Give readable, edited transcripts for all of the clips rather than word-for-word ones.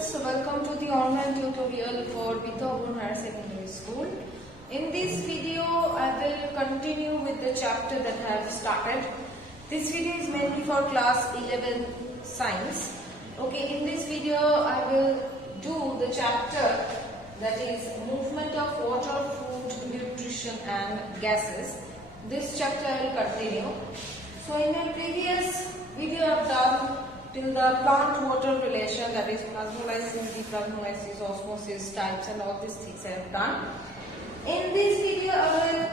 students, welcome to the online tutorial for Bithogun Higher Secondary School. In this video, I will continue with the chapter that I have started. This video is mainly for class 11 science. Okay, in this video, I will do the chapter that is movement of water, food, nutrition and gases. This chapter I will continue. So in my previous video, I have done till the plant water relation, that is plasmolysis, deplasmolysis, osmosis types and all these things I have done. In this video I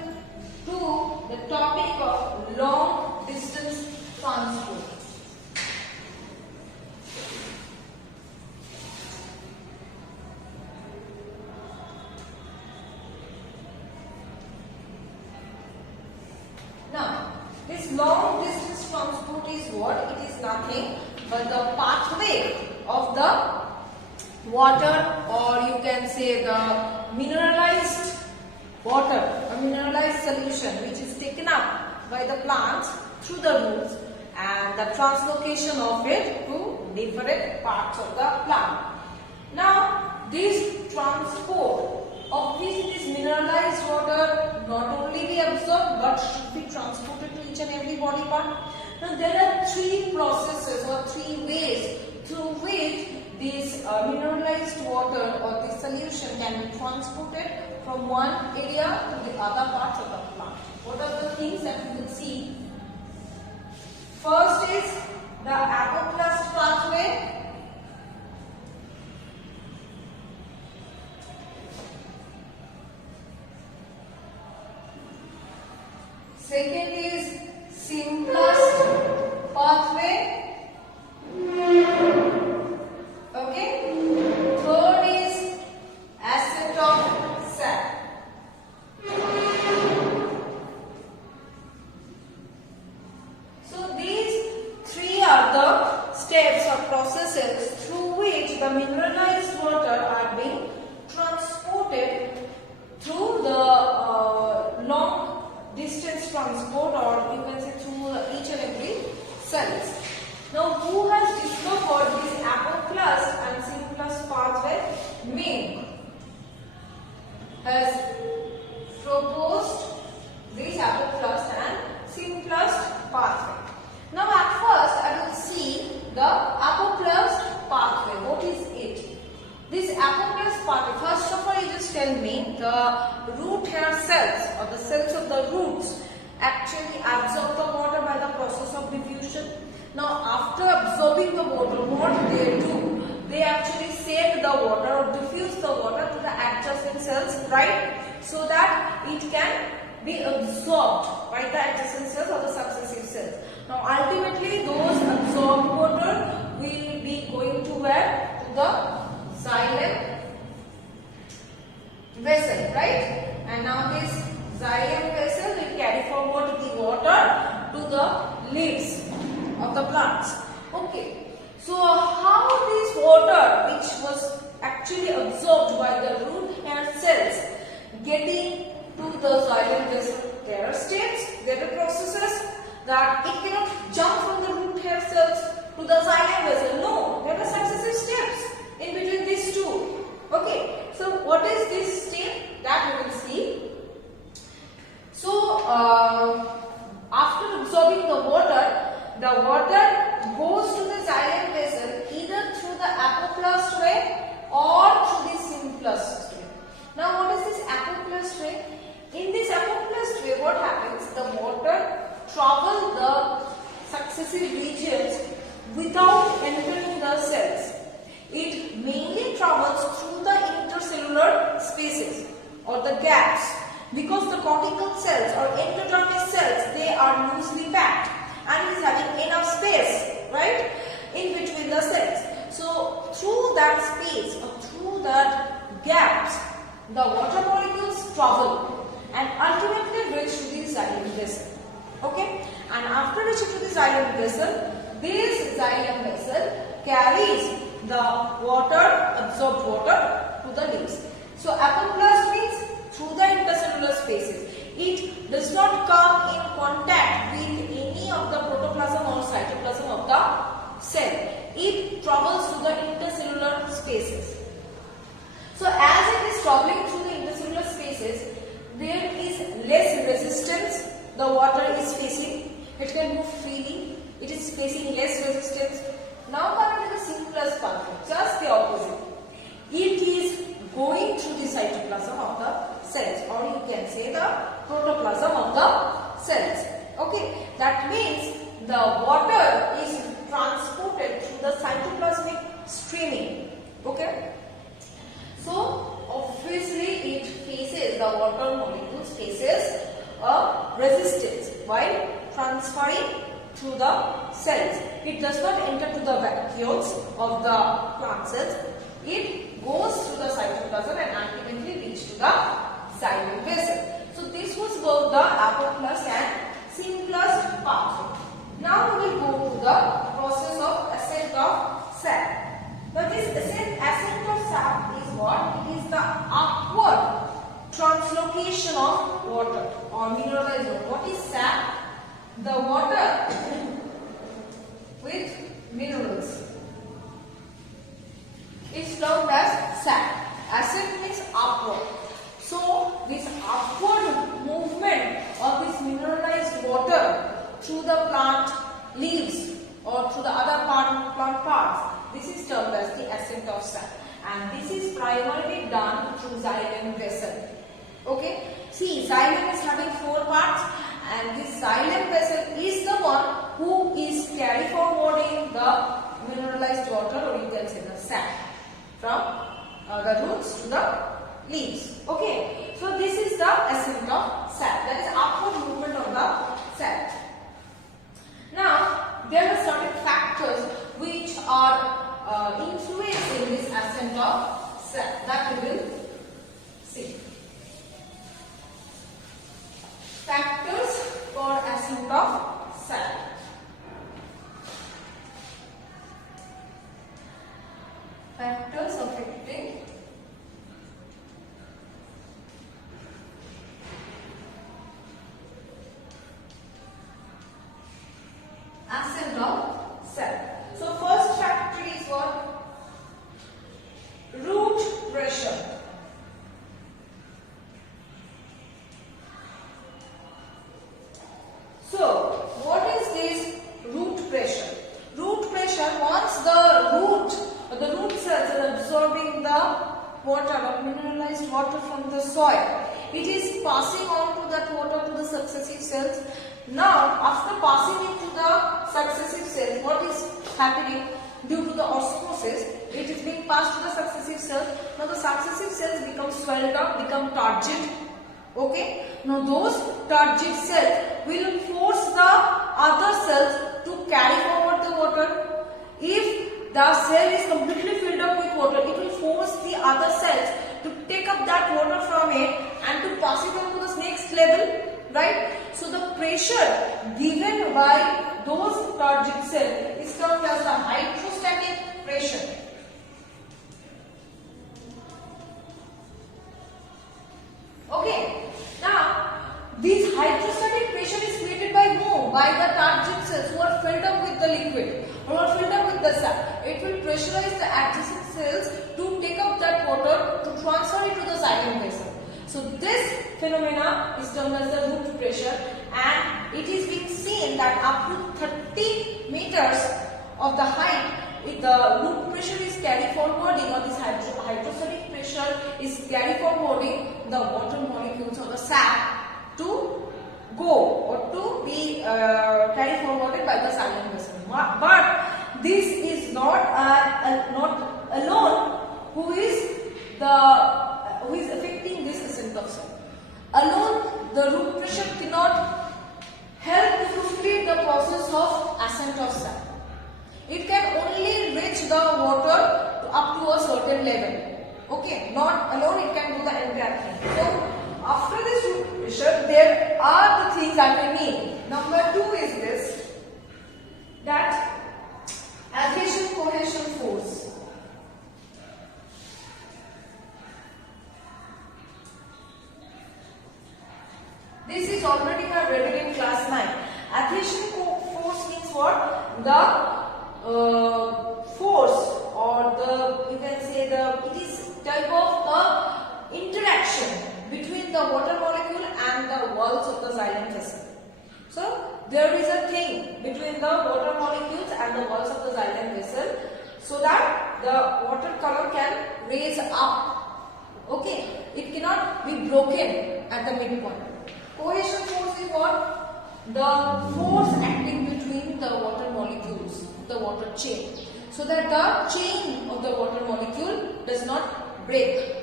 will do the topic of long distance transport. Now this long distance transport is what? It is nothing but the pathway of the water, or you can say the mineralized water, a mineralized solution which is taken up by the plants through the roots and the translocation of it to different parts of the plant. Now this transport of this mineralized water not only be absorbed but should be transported to each and every body part. Now there are three processes or three ways through which this mineralized water or this solution can be transported from one area to the other parts of the plant. What are the things that you will see? First is the apoplast pathway. Second is Symplast pathway. Okay. Third is acid of sap. So these three are the steps or processes through which the mineralized water are being transported through the long distance transport, or you can say through each and every cells. Now who has discovered this apoplast and Symplast pathway? Mink has proposed this apoplast and Symplast pathway. Now at first I will see the apoplast pathway. What is it? This apoplast pathway, first of all you just tell me the root hair cells or the cells of the roots actually absorb the water by the process of diffusion. Now after absorbing the water, what they do? They actually send the water or diffuse the water to the adjacent cells, right? So that it can be absorbed by the adjacent cells or the successive cells. Now ultimately those absorbed water will be going to where? To the xylem vessel, right? And now this xylem vessel will carry forward the water to the leaves of the plants. Okay, so how this water which was actually absorbed by the root hair cells getting to the xylem vessel? There are steps, there are processes that it cannot jump from the root hair cells to the xylem vessel. No, there are successive steps in between these two. Okay, so what is this step? That we will see. So after absorbing the water goes to the xylem vessel either through the apoplast way or through the Symplast way. Now what is this apoplast way? In this apoplast way, what happens? The water travels the successive regions without entering the cells. It mainly travels through the intercellular spaces or the gaps, because the cortical cells or endodermis cells, they are loosely packed and it is having enough space, right, in between the cells. So through that space or through that gaps, the water molecules travel and ultimately reach to the xylem vessel. Okay, and after reaching to the xylem vessel, this xylem vessel carries the water, absorbed water to the leaves. So apoplast means through the intercellular spaces. It does not come in contact with any of the protoplasm or cytoplasm of the cell. It travels to the intercellular space spaces. So as it is traveling through the intercellular spaces, there is less resistance the water is facing. It can move freely. It is facing less resistance. Now coming to the simplest pathway, just the opposite. It is going through the cytoplasm of the cells, or you can say the protoplasm of the cells. Okay, that means the water is transported through the cytoplasmic streaming. Okay, so obviously it faces, the water molecules faces a resistance while transferring through the cells. It does not enter to the vacuoles of the plant cells. It goes through the cytoplasm and ultimately reaches to the xylem vessel. So this was both the apoplast and simplest pathway. Now we will go to the process of ascent of sap. Now this ascent of sap is what? It is the upward translocation of water or mineralized water. What is sap? The water with minerals is termed as sap. Ascent means upward. So this upward movement of this mineralized water through the plant leaves or through the other plant parts, this is termed as the ascent of sap, and this is primarily done through xylem vessel. Okay, see, xylem is having 4 parts, and this xylem vessel is the one who is carry forwarding the mineralized water, or you can say the sap, from the roots to the leaves. Okay, so this is the ascent of sap, that is upward movement of the sap. Now there are certain factors which are influencing this ascent of sap, that we will see. Factors for ascent of sap. Factors affecting ascent of sap. So first factor is what? Root pressure. So what is this root pressure? Root pressure, once the root cells are absorbing the water or mineralized water from the soil, it is passing on to that water to the successive cells. Now after passing it to the successive cells, what is happening? Due to the osmosis, it is being passed to the successive cells. Now the successive cells become swelled up, become turgid. Okay, now those turgid cells will force the other cells to carry forward the water. If the cell is completely filled up with water, it will force the other cells to take up that water from it and to pass it on to the next level, right? So the pressure given by those turgid cells is termed as the hydrostatic pressure. Okay, now this hydrostatic pressure is created by whom? By the turgid cells who are filled up with the liquid, who are filled up with the sap. It will pressurize the adjacent cells to take up that water to transfer it to the xylem vessel. So this phenomena is termed as the root pressure, and it is being seen that up to 30 meters of the height, if the root pressure is carry forwarding, or this hydrostatic pressure is carry forwarding the water molecules or the sap to go or to be carry forwarded by the xylem vessel. But this is not alone who is affecting this ascent of sap. Alone, the root pressure cannot help to complete the process of ascent of sap. It can only reach the water up to a certain level. Okay, not alone it can do the entire thing. So after this root pressure, there are the things that we need. Number 2 is this, that adhesion cohesion force. This is already we have read it in class 9. Adhesion force means what? The force, or the, you can say it is type of interaction between the water molecule and the walls of the xylem vessel. So there is a thing between the water molecules and the walls of the xylem vessel, so that the water color can raise up. Okay, it cannot be broken at the midpoint. Cohesion force is what? The force acting between the water molecules, the water chain, so that the chain of the water molecule does not break.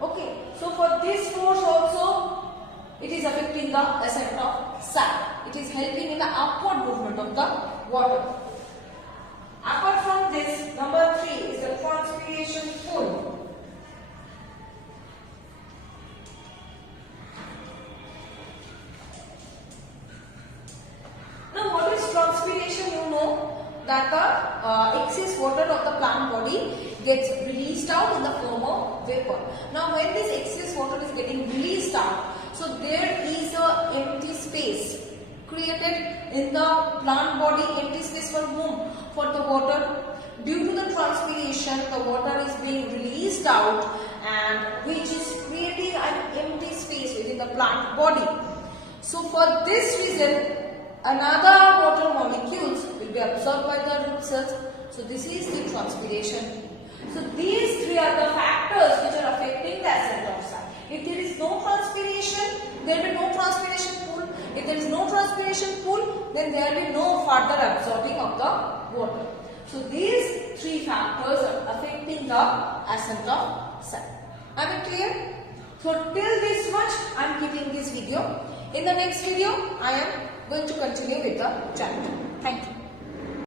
Okay, so for this force also, it is affecting the ascent of sap. It is helping in the upward movement of the water. Apart from this, number 3 is the transpiration pull. Now, what is transpiration? You know that the excess water of the plant body gets released out in the form of vapor. Now, when this excess water is getting released out, so there is a empty space created in the plant body. Empty space for whom? For the water. Due to the transpiration, the water is being released out, and which is creating an empty space within the plant body. So for this reason, another water molecules will be absorbed by the root cells. So this is the transpiration. So these 3 are the factors which are affecting the ascent of sap. If there is no transpiration, there will be no transpiration pool. If there is no transpiration pool, then there will be no further absorbing of the water. So these 3 factors are affecting the ascent of sap. Am I clear? So till this much I am keeping this video. In the next video I am going to continue with the chapter. Thank you.